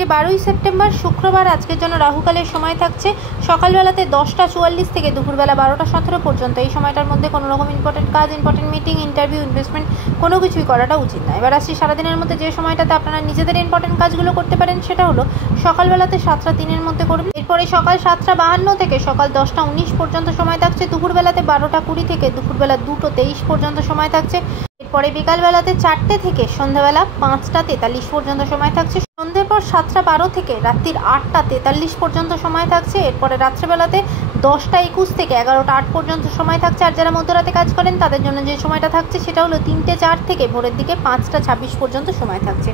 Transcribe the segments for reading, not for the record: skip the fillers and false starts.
আজকে 12ই সেপ্টেম্বর শুক্রবার। আজকের জন্য রাহুকালের সময় থাকছে সকালবেলাতে 10টা 44 থেকে দুপুরবেলা 12টা 17 পর্যন্ত। এই সময়টার মধ্যে কোনো রকম ইম্পর্টেন্ট কাজ, ইম্পর্টেন্ট মিটিং, ইন্টারভিউ, ইনভেস্টমেন্ট কোনো কিছুই করাটা উচিত নয়। এবার আসছি সারাদিনের মধ্যে যে সময়টাতে আপনারা নিজেদের ইম্পর্টেন্ট কাজগুলো করতে পারেন সেটা হলো সকালবেলাতে 7টা 3 মধ্যে করবেন। এরপরে সকাল 7টা52 থেকে সকাল 10টা19 পর্যন্ত সময় থাকছে। দুপুরবেলাতে 12টা20 থেকে দুপুরবেলা 2টো23 পর্যন্ত সময় থাকছে। এরপরে বিকালবেলাতে 4টে থেকে সন্ধ্যাবেলা 5টা43 পর্যন্ত সময় থাকছে। সন্ধ্যের পর 7টা12 থেকে রাত্রির 8টা43 পর্যন্ত সময় থাকছে। এরপরে রাত্রেবেলাতে 10টা21 থেকে 11টা8 পর্যন্ত সময় থাকছে। আর যারা মধ্যরাতে কাজ করেন তাদের জন্য যে সময়টা থাকছে সেটা হলো 3টে4 থেকে ভোরের দিকে 5টা26 পর্যন্ত সময় থাকছে।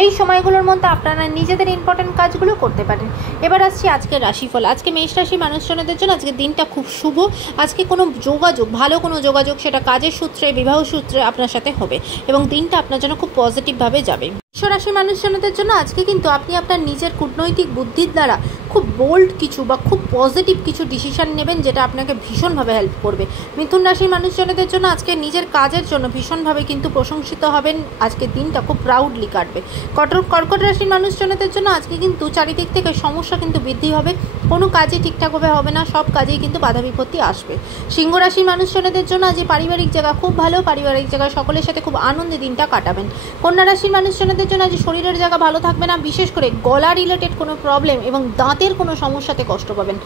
এই সময়গুলোর মধ্যে আপনারা নিজেদের ইম্পর্টেন্ট কাজগুলো করতে পারেন। এবার আসছি আজকের রাশিফল। আজকে মেষ রাশি মানুষজনদের জন্য আজকের দিনটা খুব শুভ। আজকে কোনো যোগাযোগ, ভালো কোনো যোগাযোগ, সেটা কাজের সূত্রে, বিবাহ সূত্রে আপনার সাথে হবে এবং দিনটা আপনার জন্য খুব পজিটিভভাবে যাবে। মেষরাশি মানুষজনদের জন্য আজকে কিন্তু আপনি আপনার নিজের কূটনৈতিক বুদ্ধির দ্বারা খুব বোল্ড কিছু বা খুব পজিটিভ কিছু ডিসিশন নেবেন, যেটা আপনাকে ভীষণভাবে হেল্প করবে। মিথুন রাশির মানুষজনদের জন্য আজকে নিজের কাজের জন্য ভীষণভাবে কিন্তু প্রশংসিত হবেন। আজকের দিনটা খুব প্রাউডলি কাটবে। কর্কট রাশির মানুষজনদের জন্য আজকে কিন্তু চারিদিক থেকে সমস্যা কিন্তু বৃদ্ধি হবে। কোনো কাজই ঠিকঠাকভাবে হবে না, সব কাজেই কিন্তু বাধা বিপত্তি আসবে। সিংহ রাশির মানুষজনদের জন্য আজ পারিবারিক জায়গা খুব ভালো। পারিবারিক জায়গায় সকলের সাথে খুব আনন্দে দিনটা কাটাবেন। কন্যা রাশির মানুষজনদের জন্য আজ শরীরের জায়গা ভালো থাকবে না, বিশেষ করে গলা রিলেটেড কোনো প্রবলেম এবং দাঁতের কোনো সমস্যাতে কষ্ট পাবেন।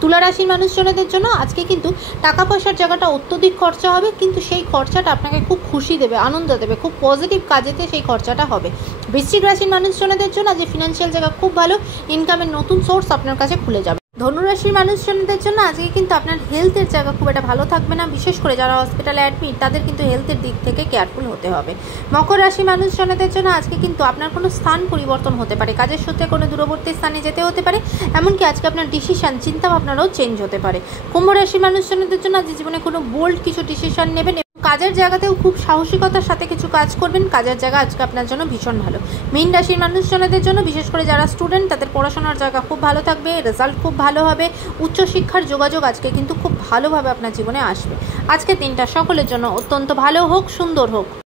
তুলা রাশির মানুষজনদের জন্য আজকে কিন্তু টাকা পয়সার জায়গাটা অত্যধিক খরচা হবে, কিন্তু সেই খরচাটা আপনাকে খুব খুশি দেবে, আনন্দ দেবে, খুব পজিটিভ কাজেতে সেই খরচাটা হবে। বৃশ্চিক রাশির মানুষজনদের জন্য আজ ফিনান্সিয়াল জায়গা খুব ভালো, ইনকামের নতুন সোর্স আপনার কাছে খুলে যাবে। ধনুরাশির মানুষজনদের জন্য আজকে কিন্তু আপনার হেলথের জায়গা খুব একটা ভালো থাকবে না, বিশেষ করে যারা হসপিটালে অ্যাডমিট তাদের কিন্তু হেলথের দিক থেকে কেয়ারফুল হতে হবে। মকর রাশি মানুষজনদের জন্য আজকে কিন্তু আপনার কোনো স্থান পরিবর্তন হতে পারে, কাজের সূত্রে কোনো দূরবর্তী স্থানে যেতে হতে পারে, এমনকি আজকে আপনার ডিসিশন, চিন্তাভাবনারও চেঞ্জ হতে পারে। কুম্ভ রাশি মানুষজনদের জন্য আজ জীবনে কোনো বোল্ড কিছু ডিসিশন নেবেন, কাজের জায়গাতেও খুব সাহসিকতার সাথে কিছু কাজ করবেন। কাজের জায়গা আজকে আপনার জন্য ভীষণ ভালো। মীন রাশির মানুষজনদের জন্য বিশেষ করে যারা স্টুডেন্ট তাদের পড়াশোনার জায়গা খুব ভালো থাকবে, রেজাল্ট খুব ভালো হবে। উচ্চশিক্ষার যোগাযোগ আজকে কিন্তু খুব ভালোভাবে আপনার জীবনে আসবে। আজকের দিনটা সকলের জন্য অত্যন্ত ভালো হোক, সুন্দর হোক।